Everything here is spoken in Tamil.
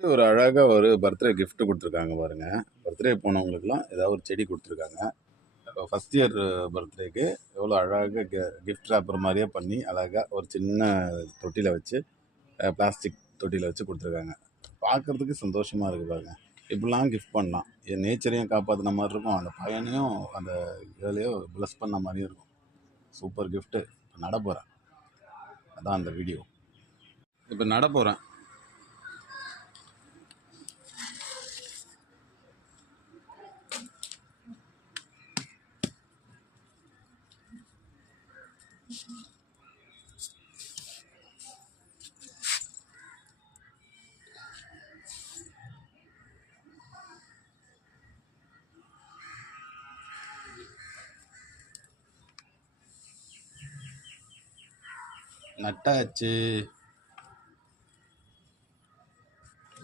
ஒரு அழகா ஒரு பர்த்டே கிஃப்ட் குடுத்துருக்காங்க பாருங்க. பர்த்டே போனவங்களுக்குலாம் ஏதாவது ஒரு செடி குடுத்துருக்காங்க. ஃபர்ஸ்ட் இயர் பர்த்டேக்கு எவ்வளோ அழகா கிஃப்ட் ராப்பர் மாரியே பண்ணி, அழகா ஒரு சின்ன தொட்டியில வச்சு, பிளாஸ்டிக் தொட்டியில வச்சு குடுத்துருக்காங்க. பார்க்கறதுக்கு சந்தோஷமா இருக்கு பாருங்க. இப்படிலாம் கிஃப்ட் பண்ணலாம். நேச்சரையும் காப்பாத்துன மாரி இருக்கும். அந்த பையனையும் அந்த இதுலயோ பிளஸ் பண்ண மாரியும் இருக்கும். Super gift. இப்ப நடப்போறேன். அதான் அந்த வீடியோ. இப்ப நடப்போறேன். நட்டாச்சு.